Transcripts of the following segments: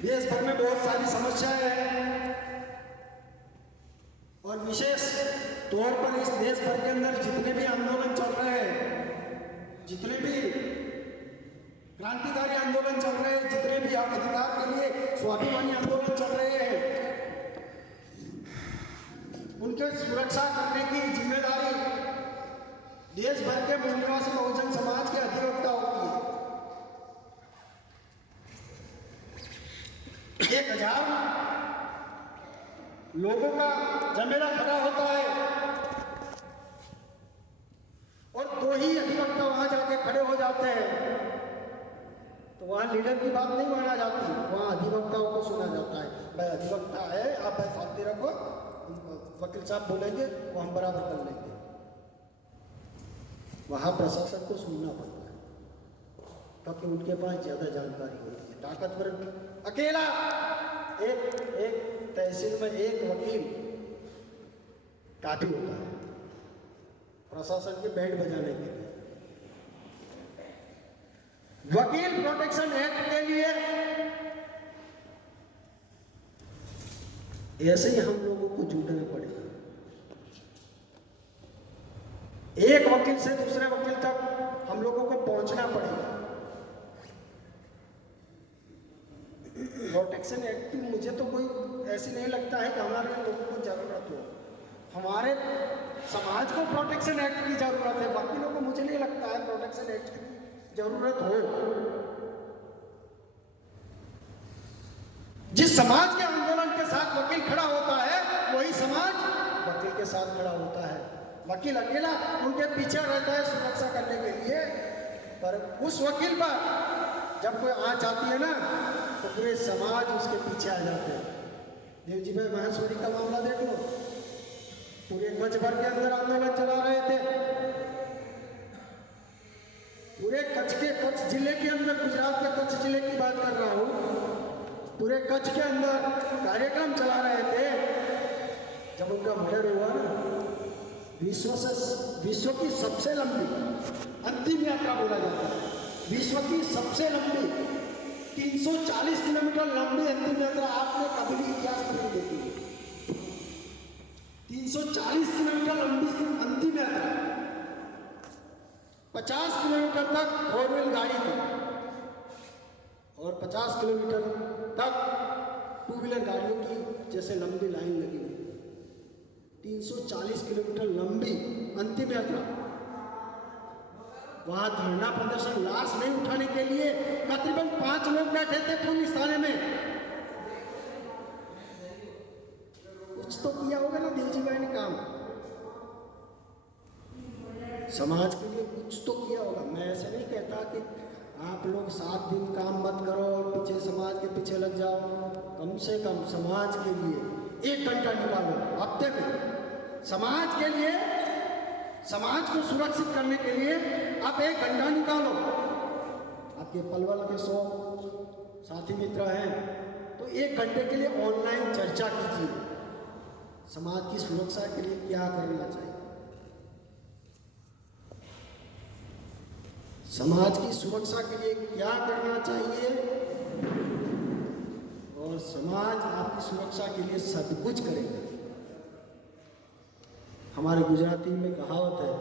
देश भर में बहुत सारी समस्याएं हैं और विशेष तौर पर इस देश भर के अंदर जितने भी आंदोलन चल रहे हैं, जितने भी क्रांतिकारी आंदोलन चल रहे हैं, जितने भी अधिकार के लिए स्वाभिमानी आंदोलन चल रहे हैं, उनके सुरक्षा करने की जिम्मेदारी देश भर के मूल निवासी बहुजन समाज के अधिवक्ताओं की है। 1000 लोगों का जमेला खड़ा होता है और 2 ही अधिवक्ता वहां जाके खड़े हो जाते हैं, तो वहां लीडर की बात नहीं माना जाती, वहां अधिवक्ताओं को सुना जाता है। भाई अधिवक्ता है, आप शांति रखो, वकील साहब बोलेंगे वो हम बराबर कर लेंगे। वहां प्रशासन को सुनना पड़ता है क्योंकि उनके पास ज्यादा जानकारी होती है। ताकतवर अकेला एक तहसील में एक वकील काफी होता है प्रशासन के बैंड बजाने के लिए। वकील प्रोटेक्शन एक्ट के लिए ऐसे ही हम लोगों को जुटना पड़ेगा। एक वकील से दूसरे वकील तक हम लोगों को पहुंचना पड़ेगा। प्रोटेक्शन एक्ट की मुझे तो कोई ऐसी नहीं लगता है कि हमारे लोगों को जरूरत हो। हमारे समाज को प्रोटेक्शन एक्ट की जरूरत है, वकीलों को मुझे नहीं लगता है प्रोटेक्शन एक्ट की जरूरत हो। जिस समाज के आंदोलन के साथ वकील खड़ा होता है वही समाज वकील के साथ खड़ा होता है। वकील अकेला उनके पीछे रहता है सुरक्षा करने के लिए, पर उस वकील पर जब कोई आंच आती है ना तो पूरे समाज उसके पीछे आ जाते हैं। देवजी भाई महेश्वरी का मामला देख लो, पूरे कच्छ भर के अंदर आंदोलन चला रहे थे। पूरे कच्छ जिले के अंदर, गुजरात के कच्छ जिले की बात कर रहा हूँ, पूरे कच्छ के अंदर कार्यक्रम चला रहे थे। जब उनका मर्डर हुआ ना, विश्व की सबसे लंबी अंतिम यात्रा बोला जाता है, विश्व की सबसे लंबी 340 किलोमीटर लंबी अंतिम यात्रा आपने कभी भी इतिहास में नहीं देखी। 340 किलोमीटर लंबी अंतिम यात्रा, 50 किलोमीटर तक 4 व्हील गाड़ी थी और 50 किलोमीटर तक 2 व्हीलर गाड़ियों की जैसे लंबी लाइन लगी हुई। 340 किलोमीटर लंबी अंतिम यात्रा। वहां धरना प्रदर्शन, लाश नहीं उठाने के लिए तकरीबन 5 लोग बैठे थे पुलिस थाने में। कुछ तो किया होगा ना देवजी भाई ने काम, समाज के लिए कुछ तो किया होगा। मैं ऐसे नहीं कहता कि आप लोग 7 दिन काम मत करो और पीछे समाज के पीछे लग जाओ। कम से कम समाज के लिए 1 घंटा निकालो हफ्ते में। समाज के लिए, समाज को सुरक्षित करने के लिए आप 1 घंटा निकालो। आपके पलवल के 100 साथी मित्र हैं तो 1 घंटे के लिए ऑनलाइन चर्चा कीजिए। समाज की सुरक्षा के लिए क्या करना चाहिए, समाज की सुरक्षा के लिए क्या करना चाहिए, और समाज आपकी सुरक्षा के लिए सब कुछ करेगा। हमारे गुजराती में कहावत है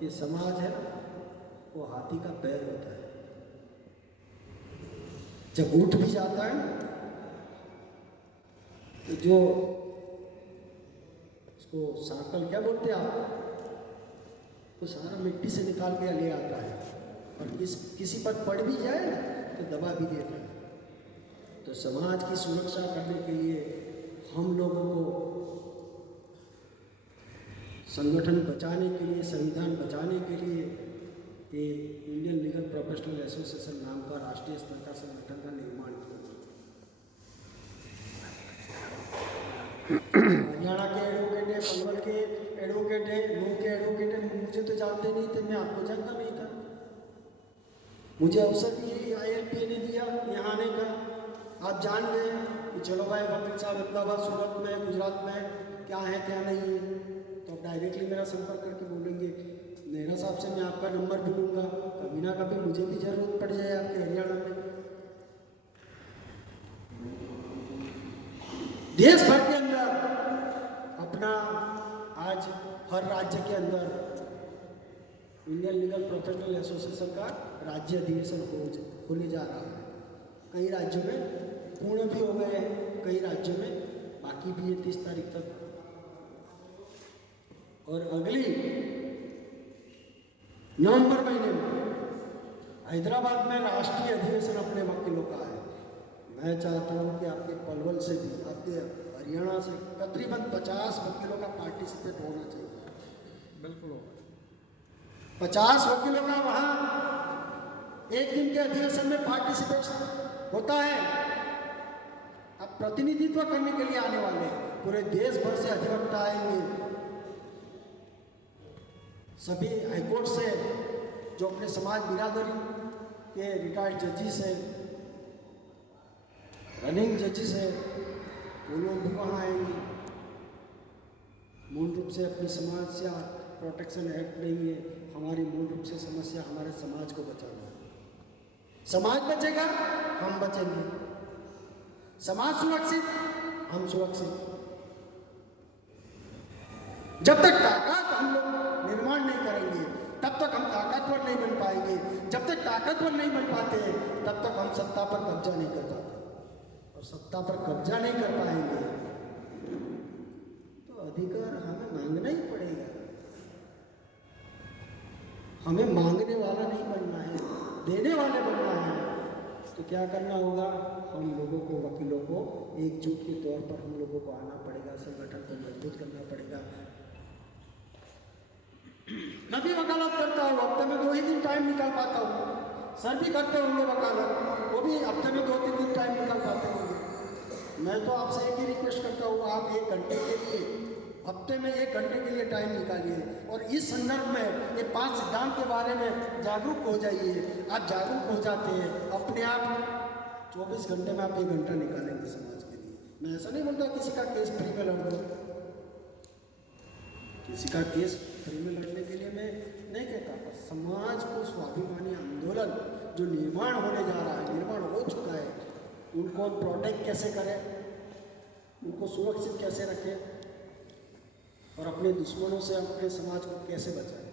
कि समाज है वो हाथी का पैर होता है, जब उठ भी जाता है तो जो उसको सांकल क्या बोलते हैं आप, वो सारा मिट्टी से निकाल के ले आता है और किसी पर पड़ भी जाए ना तो दबा भी देता है। तो समाज की सुरक्षा करने के लिए हम लोगों को संगठन बचाने के लिए, संविधान बचाने के लिए एक इंडियन लीगल प्रोफेशनल एसोसिएशन नाम का राष्ट्रीय स्तर का संगठन का निर्माण किया। हरियाणा के एडवोकेट है, पलवल के एडवोकेट है, नूह के एडवोकेट है, मुझे तो जानते नहीं थे, मैं आपको जानता नहीं था। मुझे अवसर भी ILPA ने दिया यहाँ आने का। आप जान गए कि चलो भाई वकील साहब अहमदाबाद, सूरत में, गुजरात में क्या है क्या नहीं है, तो आप डायरेक्टली मेरा संपर्क करके बोलेंगे। नेहरा साहब से मैं आपका नंबर भी लूँगा, कभी ना कभी मुझे भी ज़रूरत पड़ जाए आपके हरियाणा में। देश भर के अंदर अपना आज हर राज्य के अंदर इंडियन लीगल प्रोफेशनल एसोसिएशन का राज्य अधिवेशन होने जा रहा है। कई राज्यों में पूर्ण भी हो गए हैं, कई राज्यों में बाकी भी है 30 तारीख तक। और अगली नवंबर महीने में हैदराबाद में राष्ट्रीय अधिवेशन अपने वकीलों का है। मैं चाहता हूं कि आपके पलवल से भी, आपके हरियाणा से तकरीबन 50 वकीलों का पार्टिसिपेट होना चाहिए। बिल्कुल होगा। 50 वकीलों का वहां एक दिन के अधिवेशन में पार्टिसिपेशन होता है। अब प्रतिनिधित्व करने के लिए आने वाले हैं, पूरे देश भर से अधिवक्ता आएंगे, सभी हाईकोर्ट से जो अपने समाज बिरादरी के रिटायर्ड जजेस हैं, रनिंग जजेस हैं, वो लोग भी वहाँ आएंगे। मूल रूप से अपनी समस्या प्रोटेक्शन एक्ट नहीं है, हमारी मूल रूप से समस्या हमारे समाज को बचाना है। समाज बचेगा, हम बचेंगे। समाज सुरक्षित, हम सुरक्षित। जब तक ताकत हम लोग निर्माण नहीं करेंगे, तब तक हम ताकतवर नहीं बन पाएंगे। जब तक ताकतवर नहीं बन पाते, तब तक हम सत्ता पर कब्जा नहीं कर पाते। और सत्ता पर कब्जा नहीं कर पाएंगे तो अधिकार हमें मांगना ही पड़ेगा। हमें मांगने वाला नहीं बनना है, देने वाले बनना है। तो क्या करना होगा? हम लोगों को, वकीलों को एकजुट के तौर पर हम लोगों को आना पड़ेगा, संगठन को मजबूत करना पड़ेगा। मैं भी वकालत करता हूँ, हफ्ते में 2 ही दिन टाइम निकाल पाता हूँ। सर भी करते होंगे वकालत, वो भी हफ्ते में 2-3 दिन टाइम निकाल पाते होंगे। मैं तो आपसे एक ही रिक्वेस्ट करता हूँ, आप 1 घंटे के लिए, हफ्ते में 1 घंटे के लिए टाइम निकालिए और इस संदर्भ में ये 5 सिद्धांत के बारे में जागरूक हो जाइए। आप जागरूक हो जाते हैं, अपने आप 24 घंटे में आप 1 घंटा निकालेंगे समाज के लिए। मैं ऐसा नहीं बोलता किसी का केस फ्री में लड़ दो, किसी का केस फ्री में लड़ने के लिए मैं नहीं कहता, पर समाज को स्वाभिमानी आंदोलन जो निर्माण होने जा रहा है, निर्माण हो चुका है, उनको प्रोटेक्ट कैसे करें, उनको सुरक्षित कैसे रखें और अपने दुश्मनों से अपने समाज को कैसे बचाएं।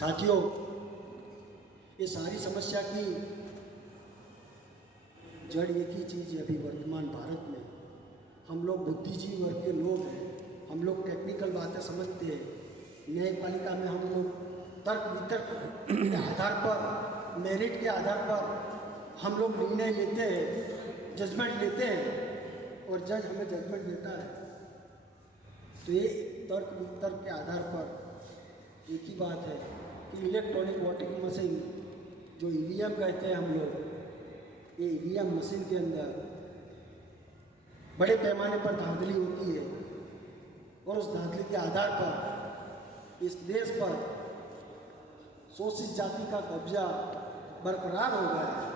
साथियों, ये सारी समस्या की जड़ एक ही चीज़ है। अभी वर्तमान भारत में हम लोग बुद्धिजीवी वर्ग के लोग हैं, हम लोग टेक्निकल बातें समझते हैं। न्यायपालिका में हम लोग तर्क वितर्क के आधार पर, मेरिट के आधार पर हम लोग निर्णय लेते हैं, जजमेंट लेते हैं और जज हमें जजमेंट देता है। तो ये तर्क वितर्क के आधार पर एक ही बात है कि इलेक्ट्रॉनिक वोटिंग मशीन जो ईवीएम कहते हैं हम लोग, ये ईवीएम मशीन के अंदर बड़े पैमाने पर धांधली होती है और उस धांधली के आधार पर इस देश पर शोषित जाति का कब्जा बरकरार हो गया है।